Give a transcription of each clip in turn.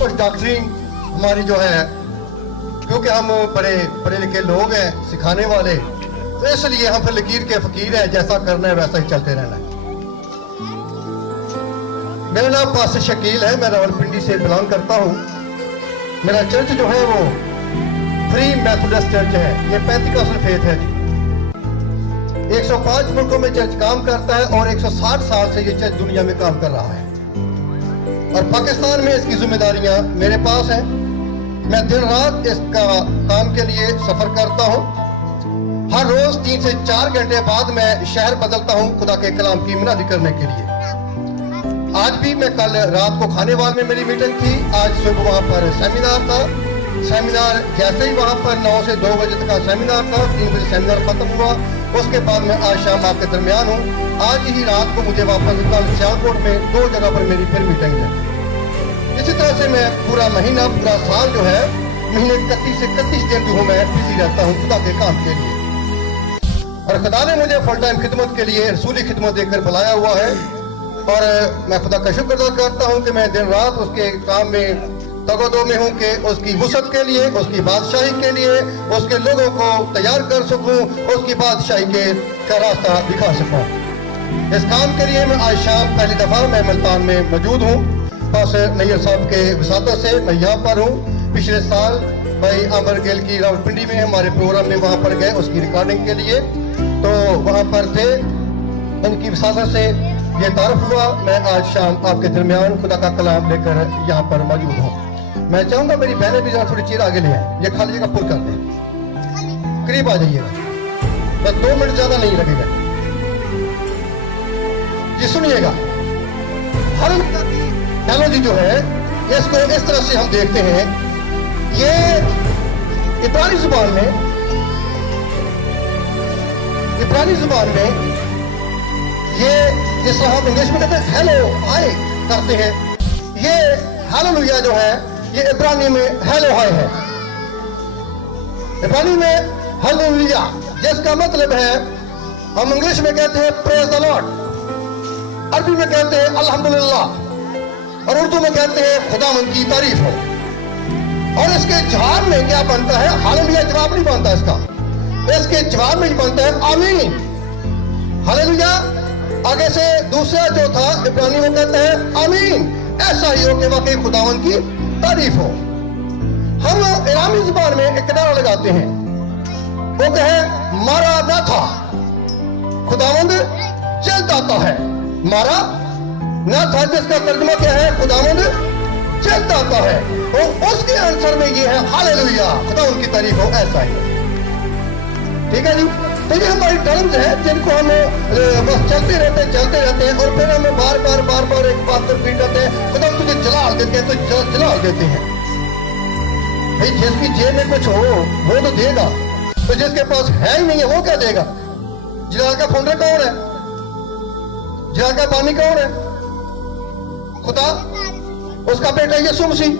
कुछ डॉक्टरिंग हमारी जो है, क्योंकि हम बड़े पढ़े लिखे लोग हैं, सिखाने वाले, तो इसलिए हम फिर लकीर के फकीर हैं, जैसा करना है वैसा ही चलते रहना है। मेरा नाम पास्टर शकील है, मैं रावलपिंडी से बिलोंग करता हूँ। मेरा चर्च जो है वो फ्री मेथोडिस्ट चर्च है, ये पेंटिकॉस्टल फेथ है जी। 105 मुल्कों में चर्च काम करता है और 160 साल से ये चर्च दुनिया में काम कर रहा है, और पाकिस्तान में इसकी जिम्मेदारियां मेरे पास हैं। मैं दिन रात इसका काम के लिए सफर करता हूँ। हर रोज 3 से 4 घंटे बाद मैं शहर बदलता हूँ खुदा के कलाम की मुनादी करने के लिए। आज भी मैं कल रात को खाने वाल में मेरी मीटिंग थी, आज सुबह वहाँ पर सेमिनार था। सेमिनार जैसे ही वहाँ पर 9 से 2 बजे तक का सेमिनार था, 3 बजे सेमिनार खत्म हुआ। उसके बाद मैं आज शाम आपके दरमियान हूँ। आज ही रात को मुझे वापस कल सियालकोट में 2 जगह पर मेरी फिर मीटिंग है। इसी तरह से मैं पूरा महीना, पूरा साल जो है, महीने 31 से 31 दिन जो हूँ मैं बिजी रहता हूँ खुदा के काम के लिए। और खुदा ने मुझे फुल टाइम खिदमत के लिए रसूली खिदमत देकर बुलाया हुआ है, और मैं खुदा का शुक्र अदा करता हूँ कि मैं दिन रात उसके काम में तगदो में हूँ कि उसकी वुसअत के लिए, उसकी बादशाही के लिए, उसके लोगों को तैयार कर सकूँ, उसकी बादशाही का रास्ता दिखा सकूँ। इस काम के लिए मैं आज शाम पहली दफा मैं मुल्तान में मौजूद हूँ। बस नैयर साहब के विसातत से मैं यहाँ पर हूँ। पिछले साल भाई आमर गिल की रावलपिंडी में हमारे प्रोग्राम में वहाँ पर गए उसकी रिकॉर्डिंग के लिए, तो वहाँ पर थे। इनकी विसातत से ये तारफ हुआ। मैं आज शाम आपके दरमियान खुदा का कलाम लेकर यहाँ पर मौजूद हूँ। मैं चाहूंगा मेरी बहनें भी थोड़ी चीर आगे ले आए, ये खाली जगह पुर कर दें, करीब आ जाइएगा, बस 2 मिनट ज्यादा नहीं लगेगा जी। सुनिएगा, हर एनर्जी जो है इसको इस तरह से हम देखते हैं। ये इब्रानी जुबान में ये जिस हम इंग्लिश में कहते हैं हेलो हाय करते हैं, ये हालेलुया जो है ये इब्रानी में हेलो हाय है। इब्रानी में हालेलुया जिसका मतलब है, हम इंग्लिश में कहते हैं प्रेज द लॉर्ड, अरबी में कहते हैं अल्हम्दुलिल्लाह, और उर्दू में कहते हैं खुदावंद की तारीफ हो। और इसके जवाब में क्या बनता है? हालेलुया जवाब नहीं बनता इसका, इसके जवाब में बनता है आमीन। हालेलुया आगे से दूसरा जो था इब्रानी में कहते हैं आमीन, ऐसा ही हो कि वाकई खुदावंद की तारीफ हो। हम इरानी जुबान में एक नारा लगाते हैं, वो कहे मारा ना था, खुदावंद जल्द आता है। मारा ना था जिसका तर्जुमा क्या है? खुदावंद जल्द आता है। और उसके आंसर में ये है हालेलुया, खुदावंद की तारीफ हो, ऐसा ही। ठीक है जी। तो ये हमारी टर्म्स हैं जिनको हम बस चलते रहते हैं और फिर हमें बार बार एक बात पर रिपीट करते हैं, खुदा तुझे जलाल देते हैं, तो जलाल देते हैं। भाई जिसकी जेब में कुछ हो वो तो देगा, तो जिसके पास है ही नहीं है वो क्या देगा? जलाल का फाउंडर कौन है? जलाल का बानी कौन है? खुदा, उसका बेटा यीशु मसीह।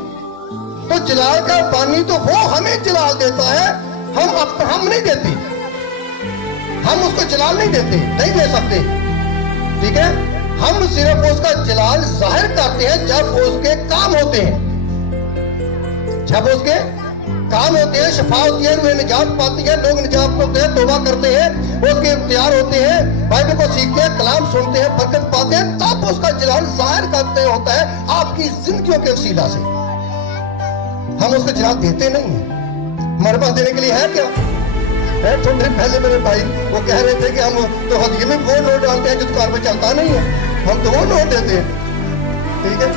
तो जलाल का बानी तो वो हमें जलाल देता है, हम नहीं देते, हम उसको जलाल नहीं देते, नहीं दे सकते। ठीक है, हम सिर्फ उसका जलाल जाहिर करते हैं जब उसके काम होते हैं, जब उसके काम होते हैं, शफा होती है, वे निजात पाती है, लोग निजात पाते हैं, तौबा करते हैं, उसके तैयार होते हैं, बाइबल को सीखते हैं, कलाम सुनते हैं, बरकत पाते हैं, तब उसका जलाल जाहिर करते होता है आपकी जिंदगियों के वसीला से। हम उसको जलाल देते नहीं है। हमारे पास देने के लिए है क्या? थोड़ी देर पहले मेरे भाई वो कह रहे थे कि हम तो हदिये में वो नोट डालते हैं जो दुकान में चलता नहीं है, हम तो वो नोट देते हैं। ठीक है,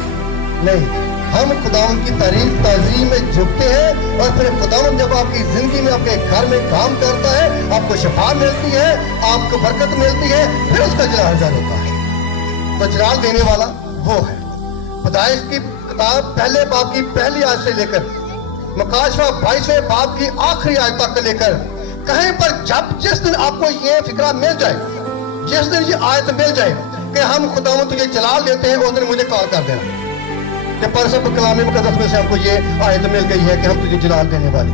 नहीं, हम खुदावंद की तारीफ ताज़ीम में झुकते हैं, और फिर खुदावंद जब आपकी जिंदगी में आपके घर में काम करता है, आपको शफा मिलती है, आपको बरकत मिलती है, फिर उसका जलाल जाहिर होता है। तो जलाल देने वाला वो है। पैदाइश की किताब पहले बाब की पहली आयत से लेकर मुकाशवा 22वें बाब की आखिरी आयत तक लेकर कहीं पर जिस दिन आपको ये फिक्रा मिल जाए, जिस दिन ये आयत मिल जाए कि हम खुदावंद तुझे जलाल देते हैं, उस दिन मुझे कॉल कर देना कि परसों कलाम मुकद्दस में से हमको ये आयत मिल गई है कि हम तुझे जलाल देने वाले।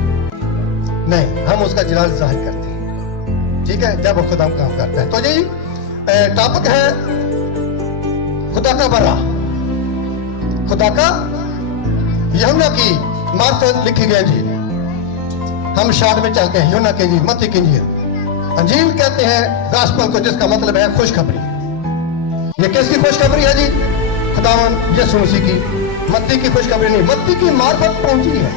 नहीं, हम उसका जलाल जाहिर करते हैं। ठीक है, जब वो खुदा काम करता है। तो जी टॉपिक है खुदा का बरा, खुदा का यूहन्ना की मार्फत लिखी गई जी। हम शार्ट में चलते हैं। यूहन्ना की इंजील, मत्ती की इंजील। अंजील कहते हैं गास्पल को, जिसका मतलब है खुशखबरी। ये किसकी खुशखबरी है जी? खुदावंद यीशु मसीह की। मत्ती की खुशखबरी नहीं, मत्ती की मार्फत पहुंची है।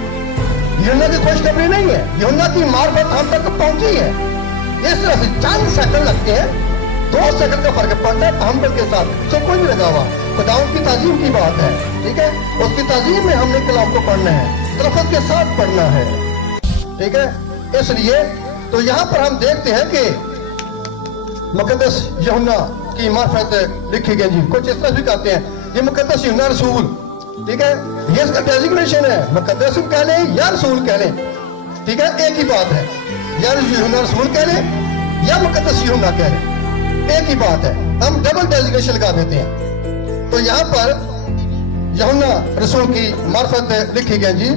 यूहन्ना की खुशखबरी नहीं है, यूहन्ना की मार्फत हम तक पहुंची है। इस तरह से चंद सेकंड लगते हैं, 2 सेकंड का फर्क पड़ता है हम के साथ, से कोई नहीं लगा हुआ। खुदावंद की ताजीम की बात है, ठीक है। उसकी ताजीम में हमने कलाम को पढ़ना है, तरफत के साथ पढ़ना है, ठीक है। इसलिए तो यहाँ पर हम देखते हैं कि मुकद्दस यूहन्ना की मार्फत लिखी गई जी। कुछ इस तरह भी कहते हैं ये मुकद्दस यूहन्ना रसूल, ठीक है। ये इसका डेजिग्नेशन है, मुकद्दस कह लें या रसूल कह लें, ठीक है, एक ही बात है। या यूहन्ना रसूल कह लें या मुकद्दस यूहन्ना कह लें, एक ही बात है। हम डबल डेजिग्नेशन लगा देते हैं। तो यहाँ पर यूहन्ना रसूल की मार्फत लिखी गई जी।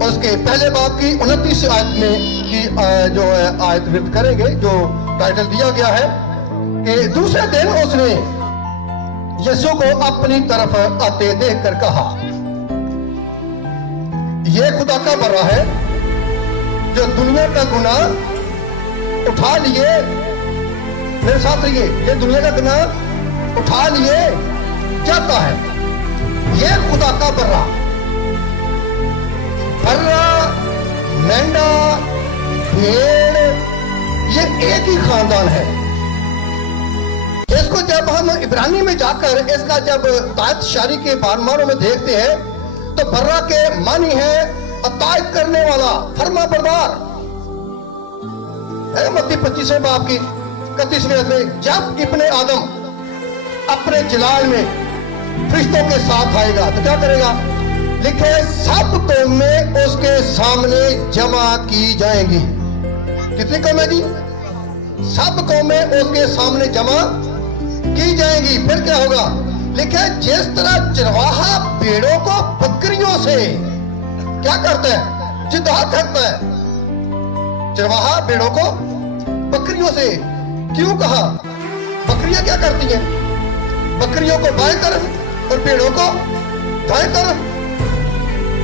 उसके पहले बाब की 29 आयत में की जो है आयत व्यक्त करेंगे, जो टाइटल दिया गया है कि दूसरे दिन उसने यीशु को अपनी तरफ आते देखकर कहा, यह खुदा का बरा है जो दुनिया का गुनाह उठा लिए। मेरे साथ रहिए, ये दुनिया का गुनाह उठा लिए जाता है। यह खुदा का बर्रा, बर्रा, मेंढा, भेड़, ये एक ही खानदान है। इसको जब हम इब्रानी में जाकर इसका जब तायत शारी के बारमानों में देखते हैं तो बर्रा के मानी है अतायत करने वाला, फरमा बरदार है। मत्ती 25वें बाब की 31वें आयत में, जब इब्ने आदम अपने जलाल में फरिश्तों के साथ आएगा तो क्या करेगा? लिखे सब कौमें उसके सामने जमा की जाएंगी। कितनी कौमें जी? सब कौमें उसके सामने जमा की जाएंगी। फिर क्या होगा? लिखे जिस तरह चरवाहा भेड़ों को बकरियों से क्या करता है? जुदा करता है। चरवाहा भेड़ों को बकरियों से क्यों कहा? बकरियां क्या करती हैं? बकरियों को बाएं तरफ और भेड़ों को दाएं तरफ।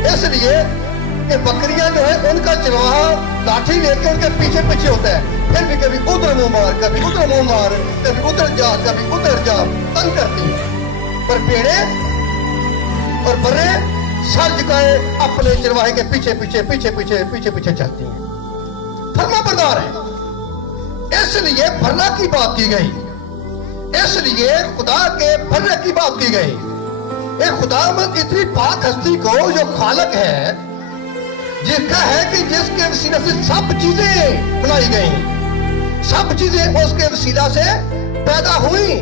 इसलिए कि बकरियां जो है उनका चरवाहा लाठी लेके उनके पीछे पीछे होता है। फिर भी कभी उधर मुंह मार, कभी उधर मुंह मार, कभी उधर जा, कभी उधर जा, तंग करती है। पर भेड़े और बर्रे सर झुकाए अपने चरवाहे के पीछे पीछे पीछे पीछे पीछे पीछे चलती हैं। फरमा बरदार है, इसलिए बर्रा की बात की गई, इसलिए खुदा के बर्रे की बात की गई। एक खुदावंद इतनी पाक हस्ती को जो खालक है, जिसका है कि जिसके वसीला से सब चीजें बनाई गई, सब चीजें उसके वसीला से पैदा हुई,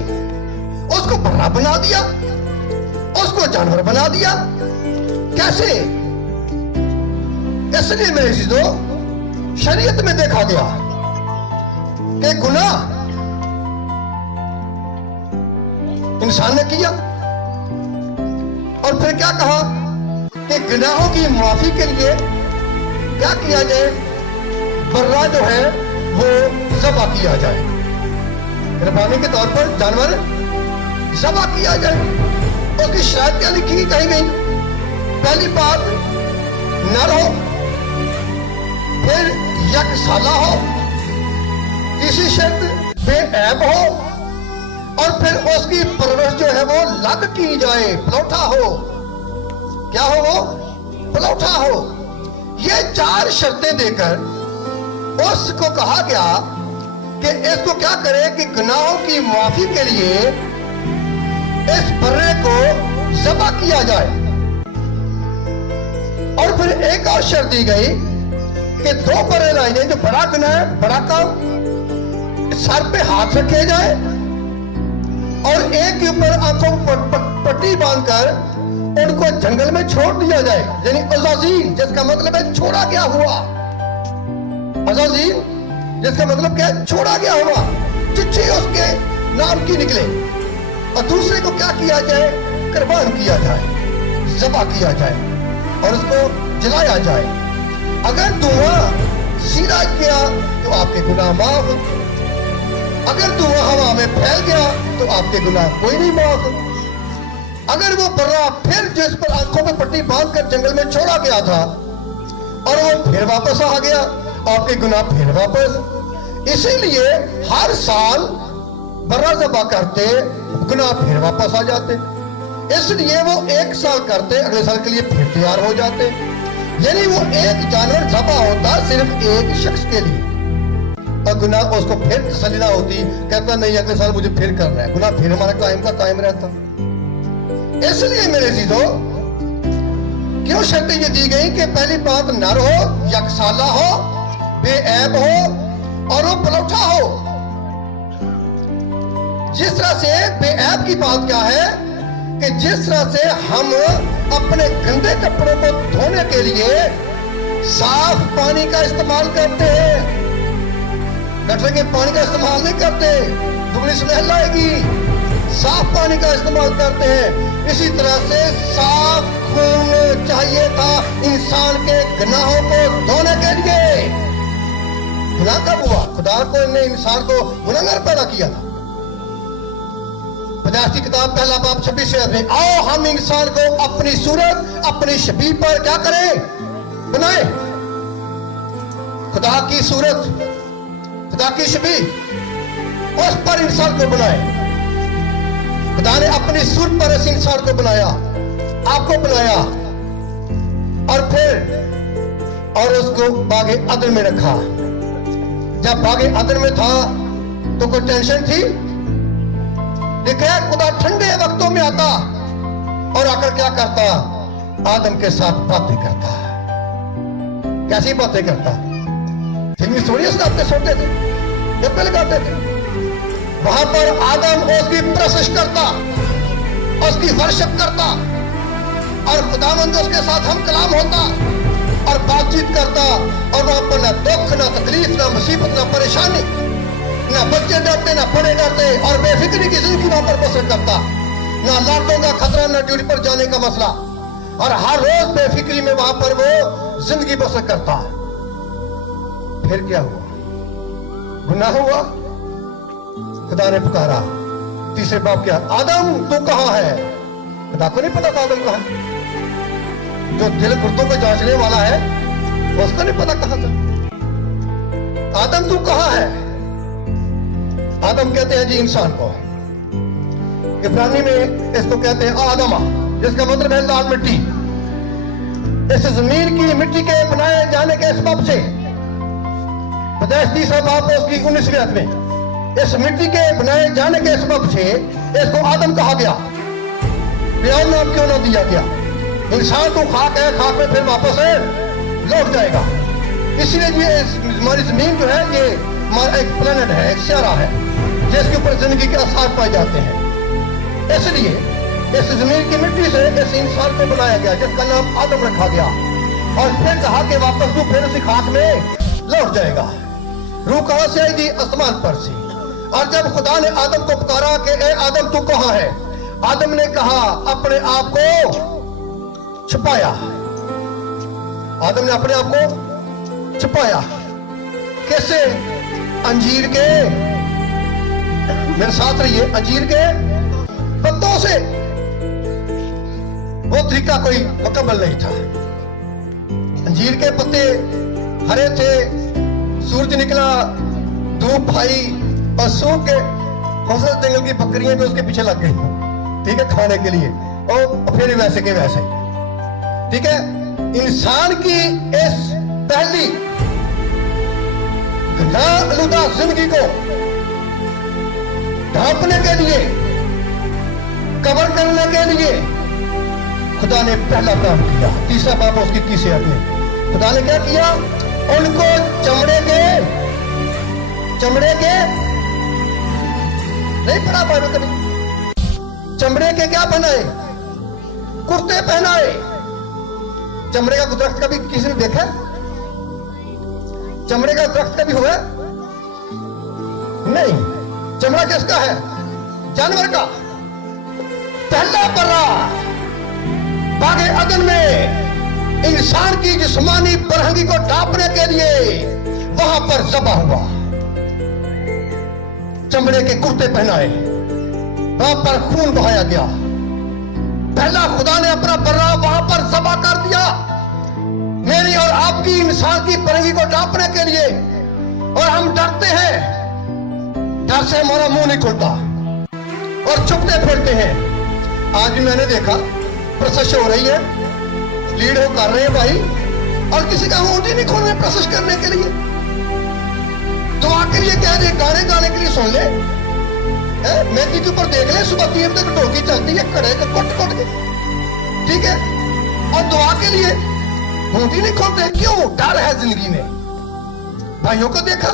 उसको बर्रा बना दिया, उसको जानवर बना दिया। कैसे? इसलिए मेरे चीजों शरीयत में देखा गया कि गुनाह इंसान ने किया और फिर क्या कहा कि गुनाहों की माफी के लिए क्या किया जाए? बर्रा जो है वो ज़बह किया जाए, कुर्बानी के तौर पर जानवर ज़बह किया जाए। उसकी शर्त क्या लिखी कही गई? पहली बात नर हो, फिर यकसाला हो, तीसरी शर्त बेऐब हो, और फिर उसकी परवरिश जो है वो लग की जाए, पलौठा हो। क्या हो वो? पलौठा हो। ये 4 शर्तें देकर उसको कहा गया कि इसको क्या करे कि गुनाहों की माफी के लिए इस बर्रे को ज़बह किया जाए। और फिर एक और शर्त दी गई कि 2 बर्रे लाए जाए, जो बड़ा गुनाह है, बड़ा काम, सर पे हाथ रखे जाए और एक के ऊपर आंखों पर पट्टी बांधकर उनको जंगल में छोड़ दिया जाए, यानी अज़ाज़ील, जिसका मतलब है छोड़ा गया हुआ। अज़ाज़ील जिसका मतलब क्या है? छोड़ा गया हुआ। चिट्ठी उसके नाम की निकले। और दूसरे को क्या किया जाए? कुर्बान किया जाए, ज़बह किया जाए और उसको जलाया जाए। अगर धुआं सीधा किया तो आपके गुनाह माफ, अगर धुआं हवा में फैल गया तो आपके गुनाह कोई नहीं माफ। अगर वो बर्रा फिर जिस पर आंखों में पट्टी बांध कर जंगल में छोड़ा गया था और वो फिर वापस आ गया, आपके गुनाह फिर वापस, इसीलिए हर साल बर्रा ज़बह करते, गुनाह फिर वापस आ जाते, इसलिए वो 1 साल करते, अगले साल के लिए फिर तैयार हो जाते। यानी वो एक जानवर ज़बह होता सिर्फ एक शख्स के लिए, और गुनाह उसको फिर तसल्ली ना होती, कहता नहीं अगले साल मुझे फिर करना है, गुनाह फिर हमारा कायम का कायम रहता। इसलिए मेरे अज़ीज़ों, क्यों शर्तें ये दी गई कि पहली बात नर हो, यकसाला हो, बेऐब हो और वो पलौठा हो। जिस तरह से बेऐब की बात क्या है कि जिस तरह से हम अपने गंदे कपड़ों को धोने के लिए साफ पानी का इस्तेमाल करते हैं, गटर के पानी का इस्तेमाल नहीं करते, दुगनी स्मेल आएगी, साफ पानी का इस्तेमाल करते हैं, इसी तरह से साफ खून चाहिए था इंसान के गुनाहों को धोने के लिए। गुनाह कब हुआ? खुदा को ने इंसान को गुनाहगार पैदा किया था। पैदाइश की किताब पहला बाब 26 में, आओ हम इंसान को अपनी सूरत अपनी शबीह पर क्या करें? बनाए। खुदा की सूरत, खुदा की शबीह, उस पर इंसान को बनाए। खुदा ने अपनी सूरत पर इस इंसान को बनाया, आपको बनाया, और फिर और उसको बागे अदन में रखा। जब बागे अदन में था तो कोई टेंशन थी? देखा, खुदा ठंडे वक्तों में आता और आकर क्या करता? आदम के साथ बातें करता। कैसी बातें करता? फिल्मी स्टोरी सुनाते, सोते थे, गप्पे लगाते थे। वहां पर आदम उसकी प्रशंसा करता, उसकी वर्शिप करता, और खुदावंद उसके साथ हम कलाम होता और बातचीत करता, और वहां पर ना दुख, ना तकलीफ, ना मुसीबत, ना परेशानी, ना बच्चे डरते, ना बड़े डरते, और बेफिक्री की जिंदगी वहां पर बसर करता। ना लाटों का खतरा, ना ड्यूटी पर जाने का मसला, और हर रोज बेफिक्री में वहां पर वो जिंदगी बसर करता। फिर क्या हुआ? गुनाह हुआ, खुदा ने पुकारा। तीसरे बाप क्या? आदम तू कहां है? खुदा को नहीं पता था आदम कहां है। जो दिल गुर्दों को जांचने वाला है उसको नहीं पता कहां था। आदम तू कहां है? आदम कहते हैं जी इंसान को, इब्रानी में इसको कहते हैं आदमा, जिसका मतलब है लाल मिट्टी। इस जमीन की मिट्टी के बनाए जाने के सबब से पैदाइश तीसरा बाब उसकी 19वीं आयत में, इस मिट्टी के बनाए जाने के सबब से इसको आदम कहा गया। फिरौन नाम क्यों ना दिया गया? इंसान तो खाक है, खाक में फिर वापस लौट जाएगा। इसलिए ये हमारी जमीन जो है ये हमारा एक प्लेनेट है, एक सियारा है, जिसके ऊपर जिंदगी के आसार पाए जाते हैं। इसलिए इस जमीन की मिट्टी से इस इंसान को बनाया गया, जिसका नाम आदम रखा गया, और फिर कहा कि वापस तू फिर उसी खाक में लौट जाएगा। रूह कहां से आई थी? आसमान पर से। और जब खुदा ने आदम को पुकारा कि ए आदम तू कहां है, आदम ने कहा, अपने आप को छुपाया। आदम ने अपने आप को छुपाया। कैसे? अंजीर के, मेरे साथ रहिए, अंजीर के पत्तों से। वो तरीका कोई मुकम्मल नहीं था। अंजीर के पत्ते हरे थे, सूरज निकला, धूप आई, और सूख के फसल जंगल की बकरियां जो उसके पीछे लग गई, ठीक है, खाने के लिए, और फिर वैसे के वैसे, ठीक है। इंसान की इस पहली गुनाह-आलूदा जिंदगी को ढांपने के लिए, कवर करने के लिए खुदा ने पहला काम किया। तीसरा बाब उसकी तीसरी आयत में खुदा ने क्या किया? उनको चमड़े के नहीं पढ़ा बाइबल कभी? चमड़े के क्या पहनाए? कुर्ते पहनाए। चमड़े का दरख्त कभी किसी ने देखा? चमड़े का दरख्त कभी हुआ? नहीं। चमड़ा किसका है? जानवर का। पहला बर्रा बागे अदन में इंसान की जिस्मानी बरहंगी को ढांपने के लिए वहां पर ज़बह हुआ। चमड़े के कुर्ते पहनाए, वहां पर खून बहाया गया, पहला खुदा ने अपना बर्रा वहां पर ज़बह कर दिया, मेरी और आपकी, इंसान की परंगी को ढांपने के लिए। और हम डरते हैं, डर से हमारा मुंह नहीं खुलता और चुपते फिरते हैं। आज भी मैंने देखा प्रोसेस हो रही है, लीड हो कर रहे हैं भाई, और किसी का मुंह नहीं खोल रहे प्रोसेस करने के लिए। दुआ के लिए कह रहे, गाने गाने के लिए सुन ले, मेहंदी के ऊपर देख ले, सुबह 3 तक ढोलकी चलती है, खड़े के कुट कुट के, ठीक है। और दुआ के लिए मुंह नहीं खोलते, क्यों? डर है जिंदगी में। भाइयों को देखा,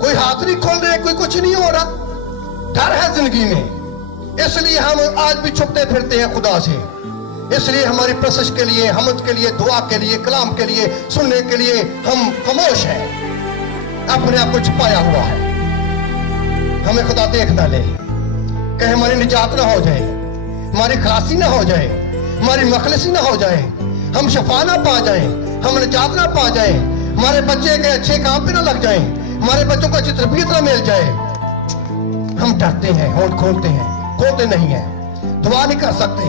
कोई हाथ नहीं खोल रहे, कोई कुछ नहीं हो रहा, डर है जिंदगी में। इसलिए हम आज भी छुपते फिरते हैं खुदा से। इसलिए हमारी प्रोसेस के लिए, हमद के लिए, दुआ के लिए, कलाम के लिए, सुनने के लिए हम खामोश हैं, अपने आप को छुपाया हुआ है। हमें खुदा देख ना ले, कहीं हमारी निजात ना हो जाए, हमारी खलासी ना हो जाए, हमारी मखलसी ना हो जाए, हम शफा ना पा जाए, हम निजात ना पा जाए, हमारे बच्चे के अच्छे काम पे ना लग जाए, हमारे बच्चों को अच्छी तरबियत ना मिल जाए। हम डरते हैं, होंठ खोलते हैं, खोलते नहीं है, दुआ नहीं कर सकते।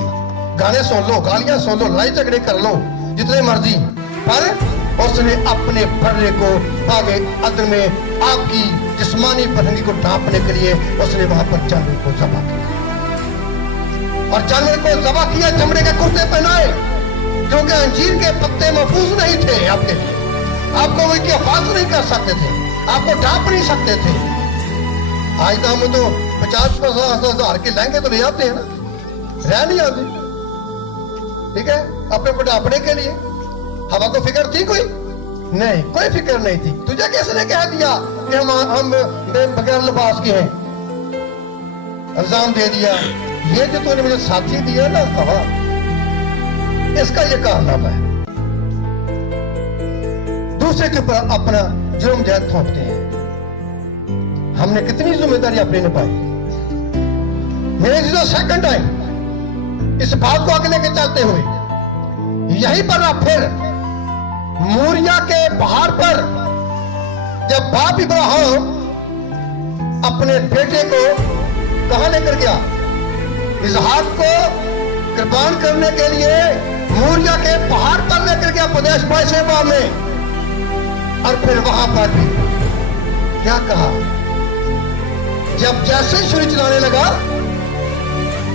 गाने सुन लो, गालियां सुन लो, लड़ाई झगड़े कर लो जितने मर्जी, पर उसने अपने बर्रे को आगे अदर में आपकी जिस्मानी परंगी को ढांपने के लिए उसने वहां पर जानवर को ज़बह किया। और जानवर को ज़बह किया, चमड़े के कुर्ते पहनाए, क्योंकि अंजीर के पत्ते महफूज नहीं थे आपके लिए, आपको वो की हिफाजत नहीं कर सकते थे, आपको ढांप नहीं सकते थे। आज तो हम तो 50-50 हजार के लहंगे तो ले आते हैं ना, रह नहीं आते, ठीक है, अपने बुढ़ापे के लिए। हवा को फिक्र थी कोई? नहीं, कोई फिक्र नहीं थी। तुझे किसने कह दिया कि हम बगैर लिबास के हैं? इल्जाम दे दिया, ये जो तूने मुझे साथी दिया ना हवा, इसका ये कारनामा है। दूसरे के ऊपर अपना जुर्म जायद थोपते हैं। हमने कितनी जिम्मेदारी अपनी निभाई। मेरे जो सेकंड टाइम इस बात को आगे लेके चलते हुए यहीं पर ना, फिर मूरिया के पहाड़ पर जब बाप इब्राहिम अपने बेटे को कहां लेकर गया, इसहाक को कुर्बान करने के लिए मूरिया के पहाड़ पर लेकर गया, प्रदेश बैशेबा में। और फिर वहां पर भी क्या कहा, जब जैसे शुरू चलाने लगा,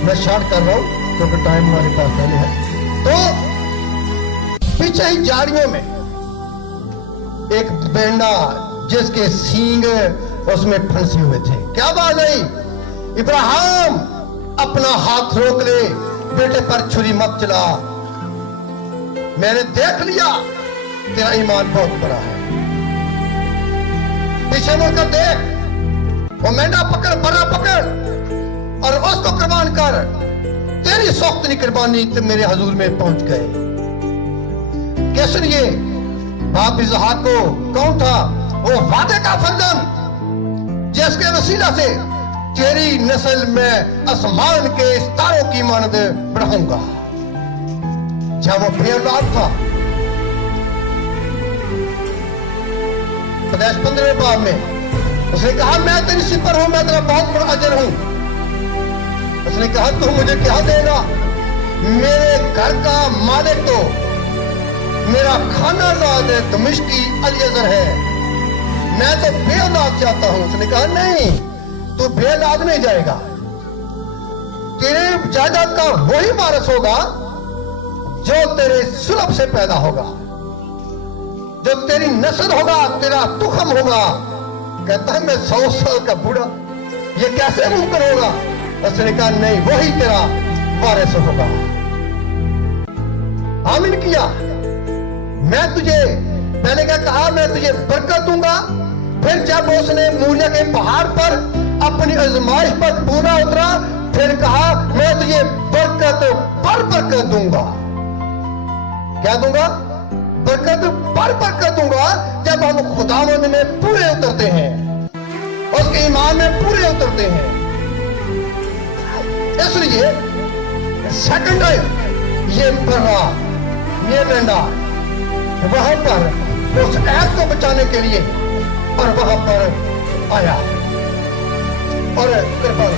मैं शॉर्ट कर रहा हूं क्योंकि टाइम हमारे पास पहले है, तो पीछे ही झाड़ियों में एक बेंडा जिसके सींग उसमें फंसे हुए थे। क्या बात है, इब्राहिम अपना हाथ रोक ले, बेटे पर छुरी मत चला, मैंने देख लिया तेरा ईमान बहुत बड़ा है। पीछे मुड़कर देख, वो मेंढा पकड़, बर्रा पकड़ और उसको कुर्बान कर। तेरी सख्त कुर्बानी तो मेरे हजूर में पहुंच गए। कैसे लिए? बाप इसहाक को कौन था? वो वादे का फर्जंद जिसके वसीला से तेरी नस्ल में आसमान के तारों की मानद बढ़ाऊंगा। जब वो बेऔलाद था, प्रदेश 15 बाब में उसने कहा, मैं तेरी सिपर हूं, मैं तेरा बहुत बड़ा अजर हूं। उसने कहा, तू मुझे क्या देगा? मेरे घर का मालिक तो मेरा खाना ज़ाद दमिश्की अलीअज़र है, मैं तो बेऔलाद चाहता हूं। उसने कहा, नहीं, तू बेऔलाद नहीं जाएगा, तेरे जायदाद का वही वारिस होगा जो तेरे सुलभ से पैदा होगा, जो तेरी नस्ल होगा, तेरा तुखम होगा। कहता है, मैं 100 साल का बूढ़ा, ये कैसे मुमकिन होगा? उसने कहा, नहीं, वही तेरा वारिस होगा। आमीन किया। मैं तुझे पहले क्या कहा, मैं तुझे बरकत दूंगा। फिर जब उसने मूरिया के पहाड़ पर अपनी आजमाइश पर पूरा उतरा, फिर कहा, मैं तुझे बरकत पर बरकत दूंगा। क्या दूंगा? बरकत पर बरकत दूंगा। जब हम खुदावंद में पूरे उतरते हैं, उसके ईमान में पूरे उतरते हैं। इसलिए सेकंड टाइम ये बर्रा, ये मेंढा वहां पर उस ऐद को बचाने के लिए और वहां पर आया और कुर्बान।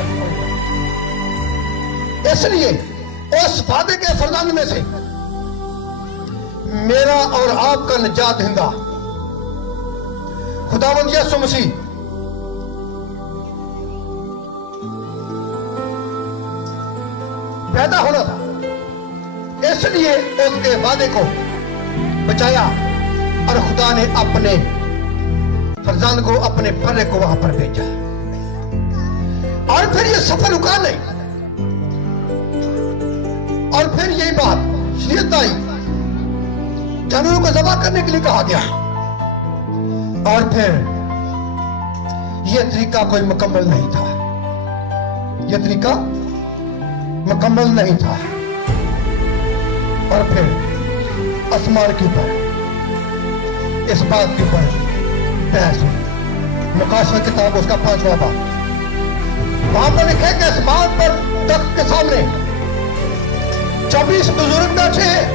इसलिए उस वादे के फरजान में से मेरा और आपका निजात दहिंदा खुदावंद यीशु मसीह पैदा होना था, इसलिए उसके वादे को बचाया और खुदा ने अपने फरजान को, अपने पर्रे को वहां पर भेजा। और फिर ये सफर रुका नहीं, और फिर यही बात शरीयत आई, जानवरों को ज़बह करने के लिए कहा गया। और फिर यह तरीका कोई मुकम्मल नहीं था, यह तरीका मुकम्मल नहीं था। और फिर आसमान के ऊपर इस बात के ऊपर बहस हुई। मुकाशवा किताब उसका 5वां बाब, वहां पर लिखे कि आसमान पर तख्त के सामने 24 बुजुर्ग बैठे हैं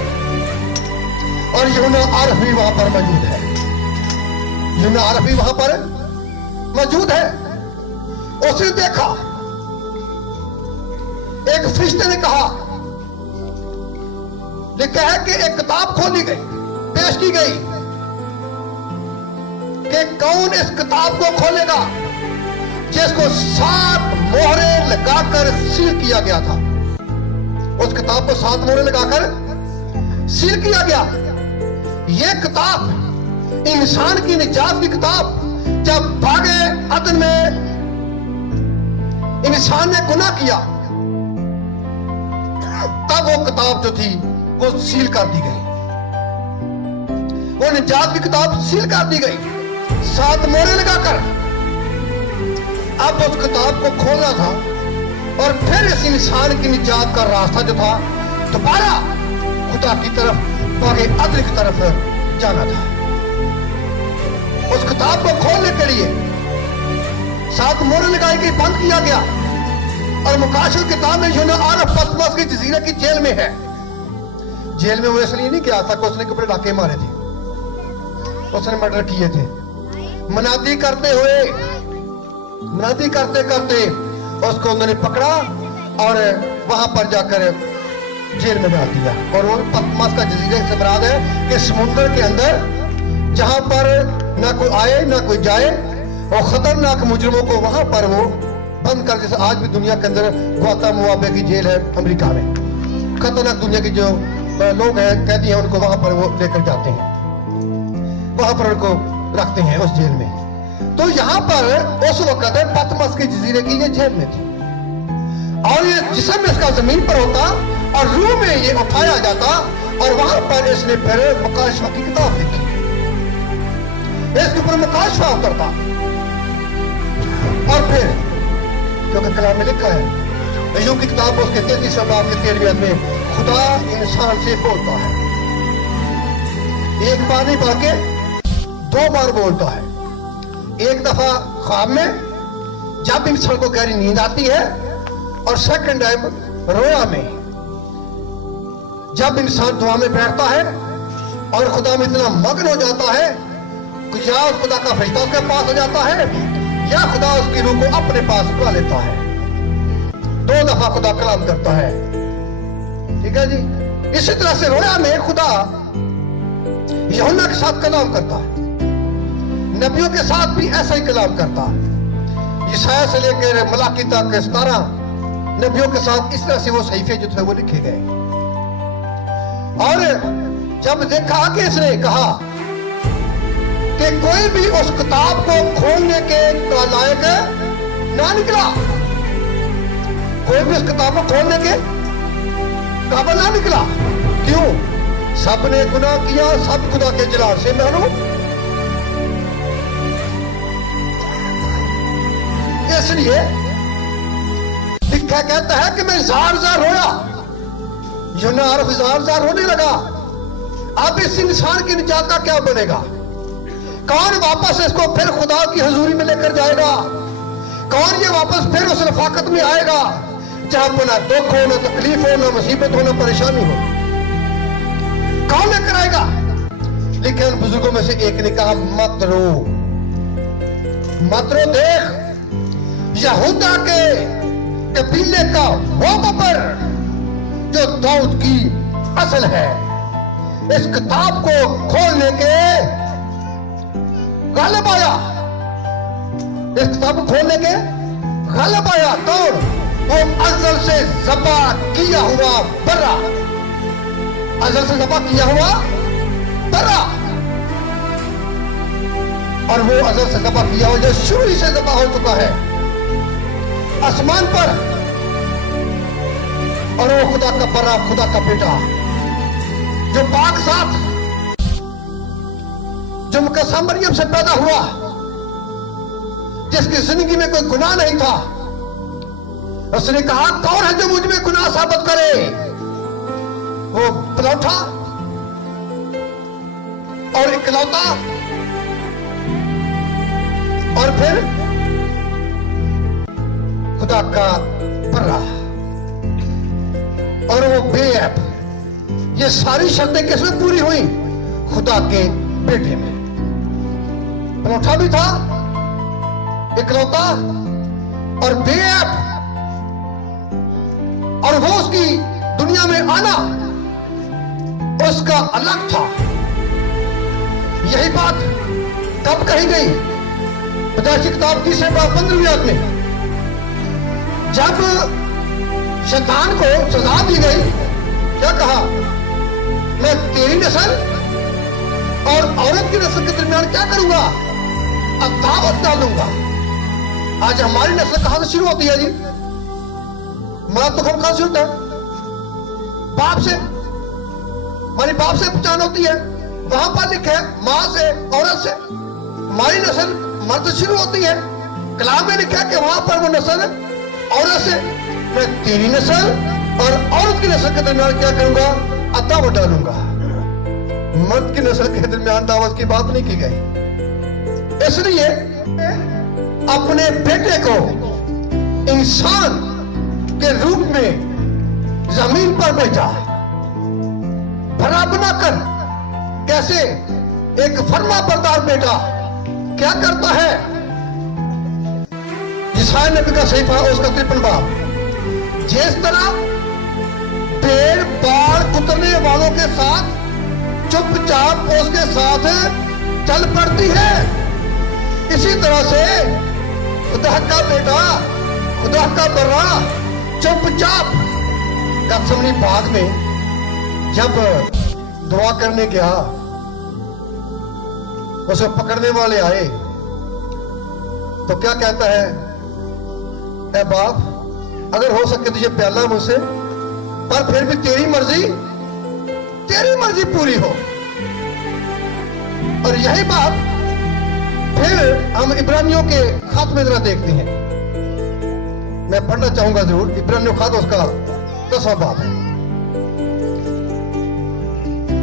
और यूना आरफी वहां पर मौजूद है। यूना आरफी वहां पर मौजूद है। उसने देखा, एक फरिश्ते ने कहा, लिखा है कि एक किताब खोली गई, पेश की गई कि कौन इस किताब को खोलेगा जिसको 7 मोहरें लगाकर सील किया गया था। उस किताब को 7 मोहरें लगाकर सील किया गया। यह किताब इंसान की निजात की किताब, जब भागे अदन में इंसान ने गुनाह किया तब वो किताब जो थी वो सील कर दी गई, वो निजात की किताब सील कर दी गई 7 मोहरें लगाकर। अब उस किताब को खोलना था और फिर इस इंसान की निजात का रास्ता जो था दोबारा खुदा की तरफ, भागे अदल की तरफ जाना था। उस किताब को खोलने के लिए 7 मोहरें लगाई गई, बंद किया गया। और मुकाशवा किताब में यूना आरफ पतमस की जजीरे की जेल में है। जेल में वो इसलिए नहीं गया था कि उसने कपड़े डाके मारे थे, उसने मर्डर किए थे। मनादी करते हुए, मनादी करते करते उसको उन्होंने पकड़ा और वहां पर जाकर जेल में डाल दिया। और वो पतमस का जजीरे से मुराद है कि समुद्र के अंदर जहां पर ना कोई आए ना कोई जाए, और खतरनाक मुजरिमों को वहां पर वो बंद कर, जैसे आज भी दुनिया के अंदर गुआंतानामो बे की जेल है अमेरिका में। खतरनाक दुनिया के जो लोग हैं, कैदी हैं, उनको वहां पर वो लेकर जाते हैं, वहां पर उनको रखते हैं उस जेल में। तो यहां पर उस वक्त पतमस के जजीरे की ये जेल में थी और ये जिस्म इसका जमीन पर होता और रूह में ये उठाया जाता और वहां पर इसने फिर मुकाशवा की किताब लिखी, इसके ऊपर मुकाशवा उतरता। और फिर क्योंकि कलाम में लिखा है, अय्यूब की किताब उसके 33वें बाब के 13वें में, खुदा इंसान से बोलता है, एक बार नहीं बल्कि 2 बार बोलता है। एक दफा ख्वाब में जब इंसान को गहरी नींद आती है, और सेकंड टाइम रोया में जब इंसान दुआ में बैठता है और खुदा में इतना मग्न हो जाता है कि या खुदा का फरिश्ता उसके पास हो जाता है या खुदा उसकी रूह को अपने पास बुला लेता है। 2 दफा खुदा कलाम करता है, ठीक है जी। इसी तरह से रोया में खुदा यूहन्ना के साथ कलाम करता है, नबियों के साथ भी ऐसा ही कलाम करता है। यशायाह से लेकर मलाकी तक 17 नबियों के साथ इस तरह से वो सहीफे जो थे वो लिखे गए। और जब देखा कि इसने कहा कि कोई भी उस किताब को खोलने के लायक ना निकला, कोई भी उस किताब को खोलने के काबिल ना निकला। क्यों? सब ने गुनाह किया, सब खुदा के जलाल से महरूम। इसलिए लिखा कहता है कि मैं जार रोया, यूना आरफ जार रोने लगा। अब इस इंसान की निजात का क्या बनेगा? कौन वापस इसको फिर खुदा की हजूरी में लेकर जाएगा? कौन ये वापस फिर उस रफाकत में आएगा जहां पर ना दुख हो, ना तकलीफ हो, ना मुसीबत हो, ना परेशानी हो? कौन लेकर आएगा? लेकिन बुजुर्गों में से एक ने कहा, मत रो, मत रो। देख, यहूदा के कबीले का वो बबर جو داؤد کی اصل ہے. اس کتاب کو کھولنے کے غالب آیا, اس کتاب کو کھولنے کے غالب آیا. کون؟ وہ ازل سے ذبح کیا ہوا برا, ازل سے ذبح کیا ہوا برا, اور وہ ازل سے ذبح کیا ہوا جو شروع ہی سے ذبح ہو چکا ہے آسمان پر, اور وہ خدا کا برا, خدا کا بیٹا جو پاک صاف, جو مقدسہ مریم سے پیدا ہوا, جس کی زندگی میں کوئی گناہ نہیں تھا. اس نے کہا کون ہے جو مجھ میں گناہ ثابت کرے؟ وہ پلوٹا اور اکلوتا اور پھر خدا کا برا اور وہ بے عیب. یہ ساری شرطیں کس میں پوری ہوئی؟ خدا کے بیٹے میں. پلوٹا بھی تھا, اکلوتا اور بے عیب, اور وہ اس کی دنیا میں آنا اس کا الگ تھا. یہی بات کب کہی گئی؟ پیدائش کتاب 30-15 آیت میں, جب شیطان کو سزا دی گئی. کیا کہا؟ میں تیری نسل اور عورت کی نسل کے درمیان کیا کروں گا؟ عداوت ڈالوں گا. آج ہماری نسل کہاں سے شروع ہوتی ہے جی؟ ہمارا تو کہاں سے ہوتا ہے؟ باپ سے, ہماری باپ سے پہچان ہوتی ہے. وہاں پر لکھا ہے ماں سے, عورت سے. ہماری نسل مرد سے شروع ہوتی ہے. کلام میں لکھا ہے کہ وہاں پر وہ نسل عورت سے. میں تیری نسل اور عورت کی نسل کے درمیان کیا کروں گا؟ عداوت ڈالوں گا. مرد کی نسل کے درمیان دعوت کی بات نہیں کی گئی. اس لیے اپنے بیٹے کو انسان کے روپ میں زمین پر بھیجا, بھلا بنا کر. کیسے؟ ایک فرما بردار بیٹا کیا کرتا ہے؟ یسایا نبی کا صحیفہ اس کا 53 باب, جس طرح پیڑ باڑ اترنے والوں کے ساتھ چپ چاپ اس کے ساتھ چل پڑتی ہے, اسی طرح سے خدا کا بیٹا, خدا کا برا چپ چاپ. گتسمنی باغ میں جب دعا کرنے گیا, اسے پکڑنے والے آئے تو کیا کہتا ہے؟ اے باپ, اگر ہو سکے تو یہ پیالہ مجھ سے, پر پھر بھی تیری مرضی پوری ہو. اور یہی بات پھر ہم عبرانیوں کے خط میں ذرا دیکھتے ہیں. میں پڑھنا چاہوں گا ضرور. عبرانیوں خط اس کا 10واں باب ہے,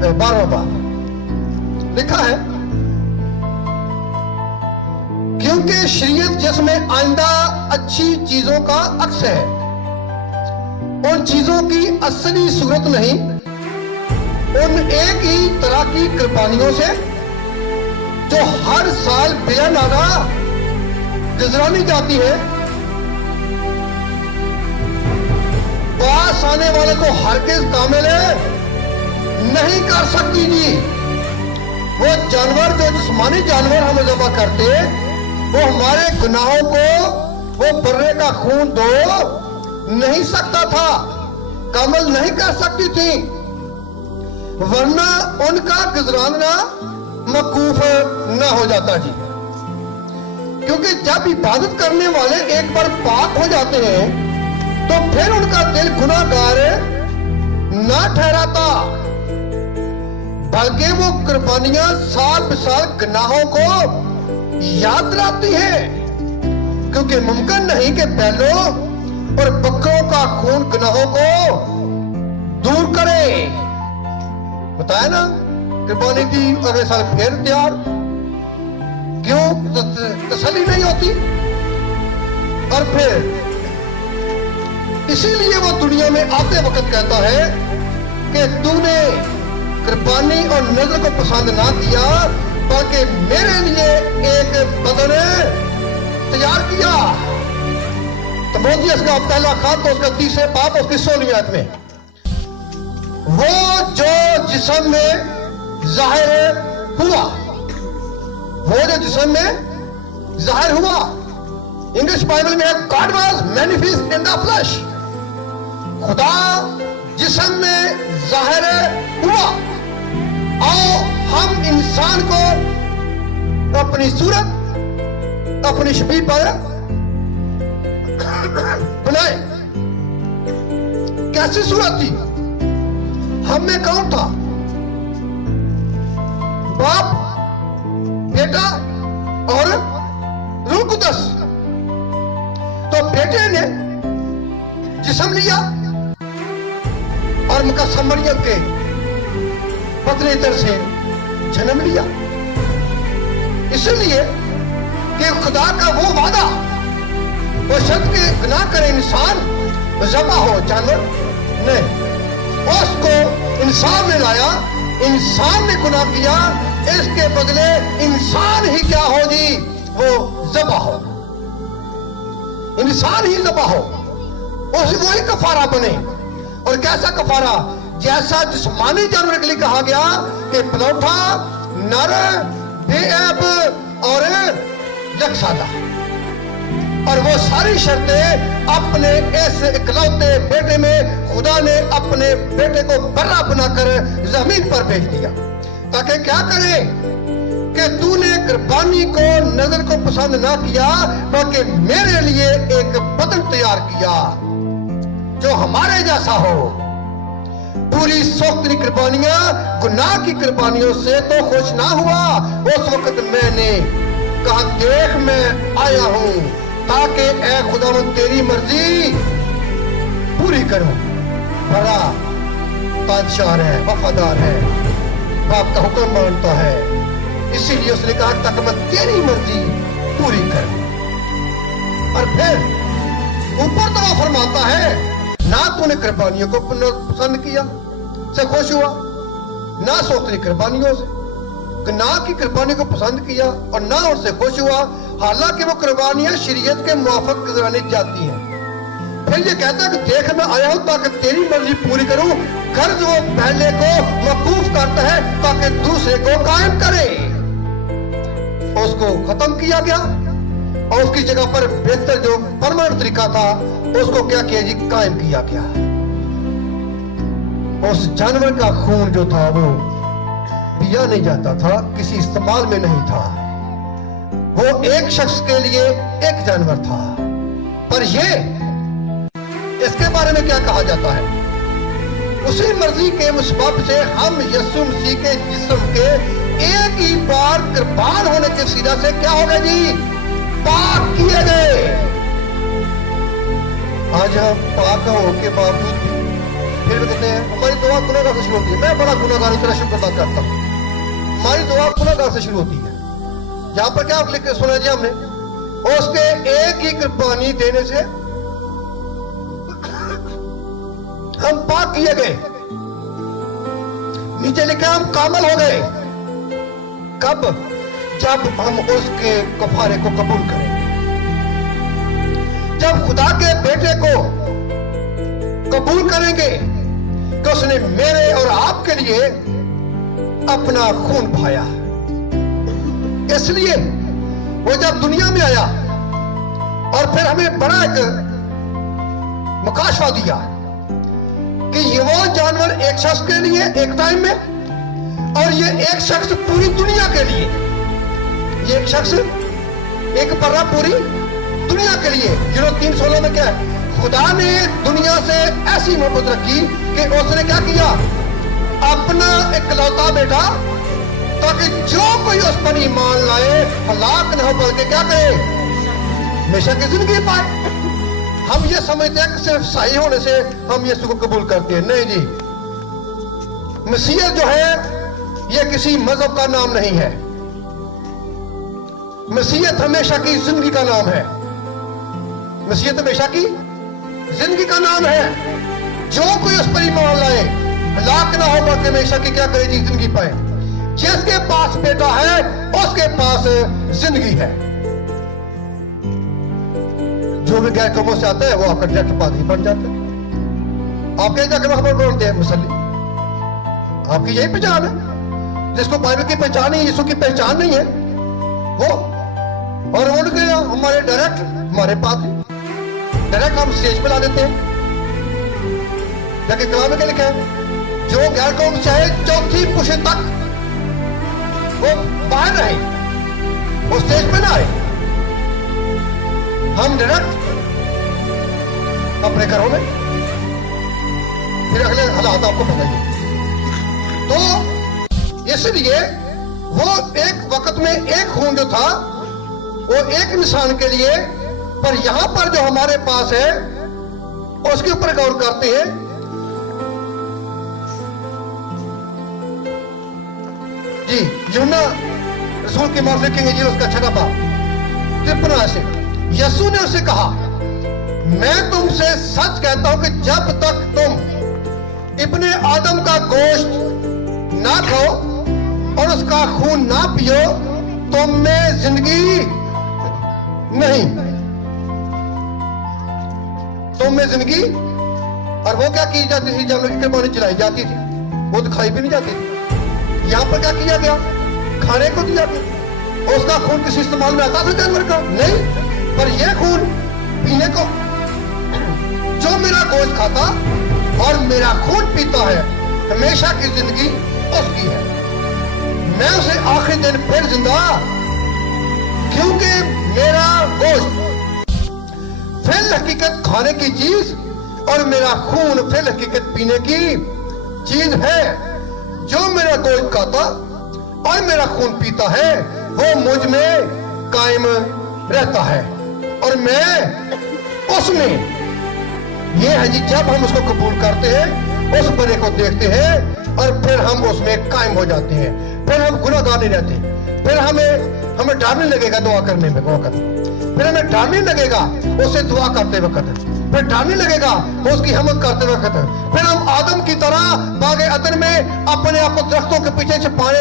12واں باب. لکھا ہے کیونکہ شریعت جس میں آئندہ اچھی چیزوں کا عکس ہے, ان چیزوں کی اصلی صورت نہیں, ان ایک ہی طرح کی قربانیوں سے جو ہر سال بے ناگا گزرانی جاتی ہے, پاس آنے والے کو ہرگز کامل نہیں کر سکتی جی. وہ جانور جو جسمانی جانور ہم ذبح کرتے, وہ ہمارے گناہوں کو وہ برے کا خون دو نہیں سکتا تھا, کامل نہیں کر سکتی تھی, ورنہ ان کا گزراننا موقوف نہ ہو جاتا جی. کیونکہ جب عبادت کرنے والے ایک بار پاک ہو جاتے ہیں تو پھر ان کا دل گناہ گار نہ ٹھہراتا, بلکہ وہ قربانیاں سال بسال گناہوں کو یاد دلاتی ہے. کیونکہ ممکن نہیں کہ بیلوں اور بکروں کا خون گناہوں کو دور کرے. بتایا نا قربانی دی اگلے سال پھر تیار, کیوں تسلی نہیں ہوتی؟ اور پھر اسی لیے وہ دنیا میں آتے وقت کہتا ہے کہ تو نے قربانی اور نذر کو پسند نہ کیا, بلکہ میرے لیے ایک بدن تیار کیا. تموتھیوس کا پہلا خط اس کا 30 باب اس کی 16 آیت میں, وہ جو جسم میں ظاہر ہوا، وہ جو جسم میں ظاہر ہوا، انگلش بائبل میں ہے God was manifest in the flesh. خدا جسم میں ظاہر ہوا اور ہم انسان کو اپنی صورت اپنی شبیہ پر بنائے. کیسی صورت تھی؟ ہم میں کون تھا؟ باپ، بیٹا اور روح القدس. تو بیٹے نے جسم لیا اور مقدس مریم کے پتنی در سے جنم لیا، اس لیے کہ خدا کا وہ وعدہ، وہ شرط کہ گناہ کرے انسان ذبح ہو، جانور نہیں. اس کو انسان نے لایا، انسان نے گناہ کیا، اس کے بدلے انسان ہی کیا ہو جی؟ وہ ذبح ہو، انسان ہی ذبح ہو، وہی کفارہ بنے. اور کیسا کفارہ؟ جیسا جسمانی جانور کے لیے کہا گیا کہ پلوٹا، نر، بے عیب اور یکسادہ. اور وہ ساری شرطیں اپنے اس اکلوتے بیٹے میں خدا نے اپنے بیٹے کو برا بنا کر زمین پر بھیج دیا، تاکہ کیا کرے کہ تو نے قربانی کو نظر کو پسند نہ کیا، بلکہ میرے لیے ایک بدن تیار کیا جو ہمارے جیسا ہو. پوری سوختنی قربانیاں گناہ کی قربانیوں سے تو خوش نہ ہوا. اس وقت میں نے کہا دیکھ میں آیا ہوں تاکہ اے خداوند تیری مرضی پوری کروں. بڑا بادشاہ ہے، وفادار ہے، باپ کا حکم مانتا ہے، اسی لیے اس نے کہا تاکہ میں تیری مرضی پوری کروں. اور پھر اوپر تو وہ فرماتا ہے نہ تو نے قربانیوں کو پسند کیا سے خوش ہوا، نہ سوختنی قربانیوں سے گناہ کی قربانی کو پسند کیا، اور نہ ان سے خوش ہوا، حالانکہ وہ قربانیاں شریعت کے موافق گزرانی جاتی ہیں. پھر یہ کہتا ہے کہ دیکھ میں آیا ہوں تاکہ تیری مرضی پوری کروں. غرض وہ پہلے کو موقوف کرتا ہے تاکہ دوسرے کو قائم کرے. اس کو ختم کیا گیا اور اس کی جگہ پر بہتر جو پرماننٹ طریقہ تھا اس کو کیا کیا جی؟ قائم کیا گیا. اس جانور کا خون جو تھا وہ پیا نہیں جاتا تھا، کسی استعمال میں نہیں تھا. وہ ایک شخص کے لیے ایک جانور تھا. پر یہ اس کے بارے میں کیا کہا جاتا ہے؟ اسی مرضی کے مسبب سے ہم یسوع مسیح کے جسم کے ایک ہی بار قربان ہونے کے سیدھا سے کیا ہو گئے جی؟ پاک کیے گئے. آج ہم پاک ہو کے باوجود بھی پھر بھی کہتے ہیں ہماری دعا گناہگار سے شروع ہوتی ہے. میں بڑا گناہگار ہوں، تیرا شکر ادا کرتا ہوں. ہماری دعا گناہگار سے شروع ہوتی ہے. یہاں پر کیا لکھ کے سنا جی ہم نے؟ اس کے ایک ہی قربانی دینے سے ہم پاک کیے گئے. نیچے لکھا ہم کامل ہو گئے. کب؟ جب ہم اس کے کفارے کو قبول کریں گے. جب خدا کے بیٹے کو قبول کریں گے کہ اس نے میرے اور آپ کے لیے اپنا خون بہایا. اس لیے وہ جب دنیا میں آیا اور پھر ہمیں بڑا ایک مکاشفہ دیا کہ یہ وہ جانور ایک شخص کے لیے ایک ٹائم میں، اور یہ ایک شخص پوری دنیا کے لیے. یہ ایک شخص ایک پرہ پوری دنیا کے لیے. 3:16 میں کیا ہے؟ خدا نے دنیا سے ایسی محبت رکھی کہ اس نے کیا کیا؟ اپنا اکلوتا بیٹا، تاکہ جو کوئی اس پر ایمان لائے ہلاک نہ ہو بلکہ کیا کرے؟ ہمیشہ کی زندگی پائے. ہم یہ سمجھتے ہیں کہ صرف صحیح ہونے سے ہم یسوع کو قبول کرتے ہیں. نہیں جی، مسیحیت جو ہے یہ کسی مذہب کا نام نہیں ہے. مسیحیت ہمیشہ کی زندگی کا نام ہے. مسیحیت ہمیشہ کی زندگی کا نام ہے. جو کوئی اس پر ایمان لائے ہلاک نہ ہو بلکہ ہمیشہ کی کیا کرے جی؟ زندگی پائے. جس کے پاس بیٹا ہے اس کے پاس زندگی ہے. جو بھی غیر قوموں سے آتا ہے وہ آپ کا ڈائریکٹ پادری بن جاتا ہے. آپ کہیں جا کے وہاں پر بولتے ہیں مسلی आपकी यही पहचान है? जिसको बाइबल की पहचान नहीं, यीशु की पहचान नहीं है वो, और उड़ गया हमारे डायरेक्ट हमारे पास डायरेक्ट हम स्टेज पे ला देते हैं। लेकिन कलाम में क्या लिखा है? जो गैर कौम चाहे चौथी पुष्ट तक वो बाहर रहे, वो स्टेज पे ना आए, हम डायरेक्ट अपने घरों में, फिर अगले हालात आपको बताइए। तो इसलिए वो एक वक्त में एक खून जो था वो एक इंसान के लिए, पर यहां पर जो हमारे पास है उसके ऊपर गौर करते हैं। जी यूहन्ना रसूल की मार्फ लिखेंगे जी, उसका 6 बाब 53 से यीशु ने उसे कहा, मैं तुमसे सच कहता हूं कि जब तक तुम इब्ने आदम का गोश्त ना खाओ और उसका खून ना पियो तुम में जिंदगी नहीं, तुम में जिंदगी। और वो क्या की जाती थी? जानवर की कुर्बानी चलाई जाती थी, वो तो खाई भी नहीं जाती थी। यहां पर क्या किया गया? खाने को दिया गया। उसका खून किसी इस्तेमाल में आता था जानवर का? नहीं, पर यह खून पीने को। जो मेरा गोश्त खाता और मेरा खून पीता है हमेशा की जिंदगी उसकी है, मैं उसे आखिरी दिन फिर जिंदा, क्योंकि मेरा गोश्त फिर हकीकत खाने की चीज और मेरा खून फिर हकीकत पीने की चीज है। जो मेरा गोश्त खाता और मेरा खून पीता है वो मुझ में कायम रहता है और मैं उसमें। ये है जी, जब हम उसको कबूल करते हैं, उस बड़े को देखते हैं और फिर हम उसमें कायम हो जाते हैं, फिर हम गुनाहगार नहीं रहते, फिर हमें डर नहीं लगेगा दुआ करने में वक्त, फिर हमें डर नहीं लगेगा उसे दुआ करते वक्त, फिर डर नहीं लगेगा उसकी हिम्मत करते वक्त, फिर हम आदम की तरह बागे अदन में अपने आप को दरख्तों के पीछे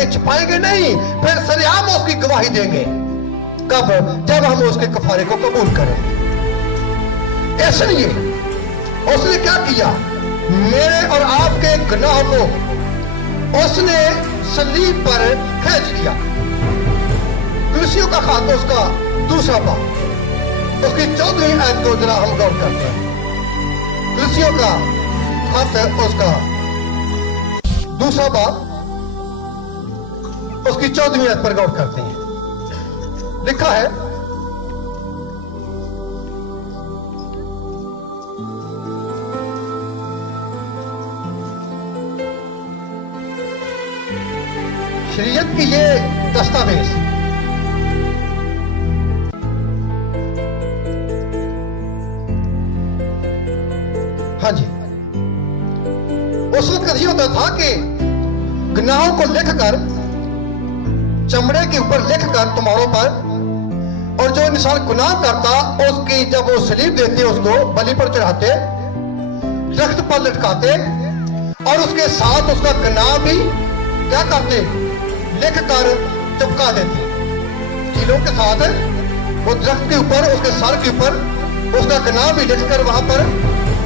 छिपाएंगे नहीं, फिर सरेआम उसकी गवाही देंगे। कब? जब हम उसके कफारे को कबूल करें। इसलिए उसने क्या किया? मेरे और आपके गुनाह को उसने सलीब पर खींच लिया। कुलसियों का खात उसका 2 बाब उसकी 14वीं आयत को जरा हम गौर करते हैं। कुलसियों का खात उसका 2 बाब उसकी 14वीं आयत पर गौर करते हैं। लिखा है, शरीयत की ये दस्तावेज हाँ जी, उस वक्त ये होता था कि गुनाहों को लिखकर चमड़े के ऊपर लिखकर तुम्हारों पर, और जो इंसान गुनाह करता उसकी जब वो सलीब देते उसको बलि पर चढ़ाते, दरख्त पर लटकाते और उसके साथ उसका गुनाह भी क्या करते? लिख कर चिपका देते। कीलों के साथ वो दरख्त के ऊपर उसके सर के ऊपर उसका गुनाह भी लिखकर वहां पर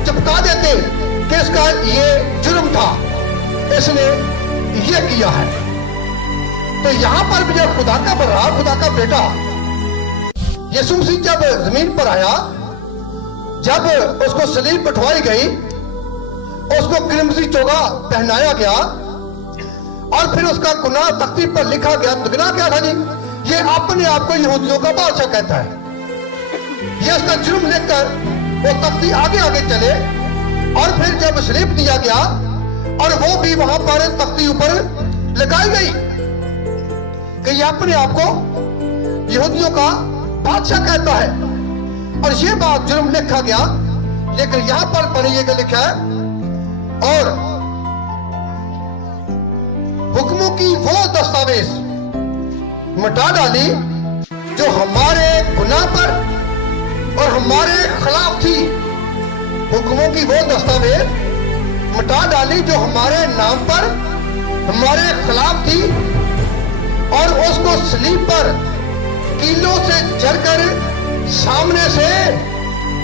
चिपका देते कि इसका ये जुर्म था, इसने ये किया है। तो यहां पर भी जब खुदा का बर्रा, खुदा का बेटा यीशु मसीह जब जमीन पर आया, जब उसको सलीब बिठवाई गई, उसको क्रिमसी चोगा पहनाया गया और फिर उसका गुनाह तख्ती पर लिखा गया। तो गुनाह क्या था जी? ये अपने आप को यहूदियों का बादशाह कहता है। ये उसका जुर्म लिखकर वो तख्ती आगे आगे चले और फिर जब सलीब दिया गया और वो भी वहां पर तख्ती ऊपर लगाई गई कि ये अपने आप को यहूदियों का बादशाह कहता है, और ये बात जुर्म लिखा गया। लेकिन यहां पर पढ़िएगा लिखा है, और हुक्मों की वो दस्तावेज मिटा डाली जो हमारे गुनाह पर और हमारे खिलाफ थी। हुक्मों की वो दस्तावेज मिटा डाली जो हमारे नाम पर हमारे खिलाफ थी, और उसको सलीब पर कीलों से जड़कर सामने से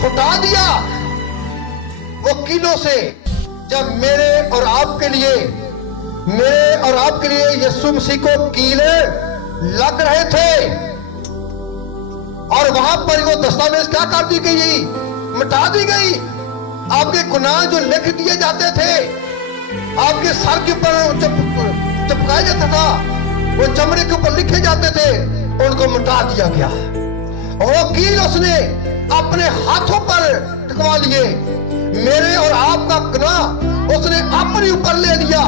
हटा दिया। वो कीलों से जब मेरे और आपके लिए میرے اور آپ کے لیے یسوع مسیح کو کیلے لگ رہے تھے اور وہاں پر وہ دستاویز کیا کر دی گئی؟ مٹا دی گئی. آپ کے گناہ جو لکھ دیے جاتے تھے، آپ کے سر کے اوپر چپکایا جاتا تھا، وہ چمڑے کے اوپر لکھے جاتے تھے، ان کو مٹا دیا گیا. وہ کیل اس نے اپنے ہاتھوں پر ٹکوا لیے. میرے اور آپ کا گناہ اس نے اپنے اوپر لے لیا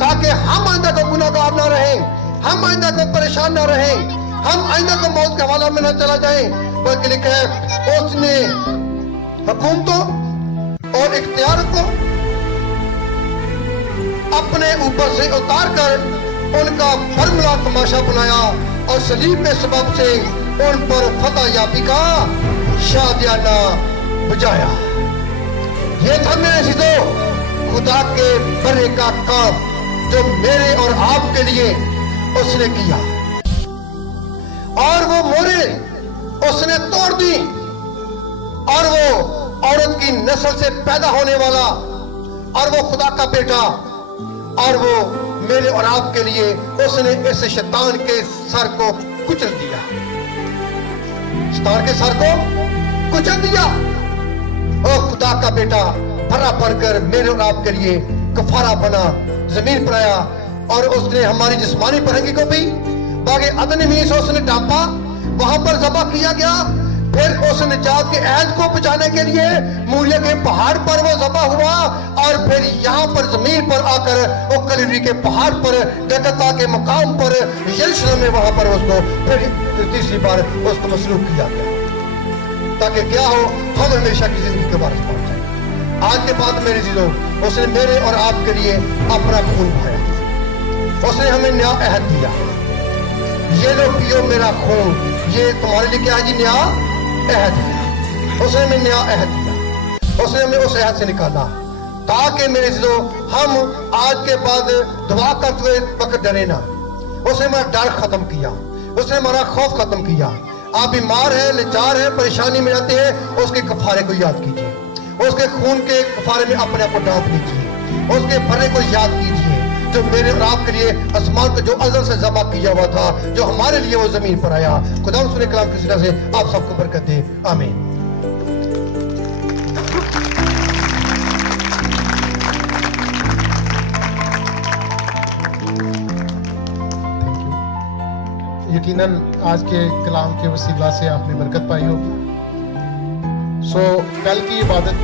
تاکہ ہم آئندہ کو گناہگار نہ رہیں، ہم آئندہ کو پریشان نہ رہیں، ہم آئندہ کو موت کے حوالہ میں نہ چلا جائیں. بلکہ لکھا ہے اس نے حکومتوں اور اختیار کو اپنے اوپر سے اتار کر ان کا برملا تماشا بنایا اور صلیب کے سبب سے ان پر فتح یابی کا شادیانہ بجایا. یہ تھا میرے عزیزو خدا کے بڑے کا کام جو میرے اور آپ کے لیے اس نے کیا. اور وہ مورے اس نے توڑ دی اور وہ عورت کی نسل سے پیدا ہونے والا اور وہ خدا کا بیٹا اور وہ میرے اور آپ کے لیے اس نے اس شیطان کے سر کو کچل دیا. شیطان کے سر کو کچل دیا اور خدا کا بیٹا بھرا پڑ کر میرے اور آپ کے لیے کفارہ بنا، زمین پر آیا اور اس نے ہماری جسمانی فرہنگی کو بھی باغ عدن میں سے اس نے ڈھانپا، وہاں پر ذبح کیا گیا. پھر اس نجات کے عہد کو بچانے کے لیے موریہ کے پہاڑ پر وہ ذبح ہوا اور پھر یہاں پر زمین پر آ کر وہ کلوری کے پہاڑ پر گلگتھا کے مقام پر یروشلم میں وہاں پر اس کو پھر تیسری بار اس کو مسلوب کیا گیا تاکہ کیا ہو ہم ہمیشہ کی زندگی کے وارث پہنچ جائیں. آج کے بعد میرے عزیزوں اس نے میرے اور آپ کے لیے اپنا خون بہایا. اس نے ہمیں نیا عہد دیا، یہ لو پیو میرا خون، یہ تمہارے لیے کیا ہے جی؟ نیا عہد ہے. اس نے ہمیں نیا عہد دیا، اس نے ہمیں اس عہد سے نکالا تاکہ میرے عزیزو ہم آج کے بعد دعا کرتے ہوئے وقت ڈرے نہ. اس نے ہمارا ڈر ختم کیا، اس نے ہمارا خوف ختم کیا. آپ بیمار ہیں، لاچار ہیں، پریشانی میں رہتے ہیں، اس کے کفارے کو یاد کیجئے، اس کے خون کے کفارے میں اپنے آپ کو ڈانپ لیجئے، اس کے بھرے کو یاد کیجئے جو میرے اور آپ کے لیے آسمان کو جو ازل سے ذبح کیا ہوا تھا، جو ہمارے لیے وہ زمین پر آیا. خدا سنے کلام کی وجہ سے آپ سب کو برکت دے، آمین. یقیناً آج کے کلام کے وسیلہ سے آپ نے برکت پائی ہوگی. کل کی عبادت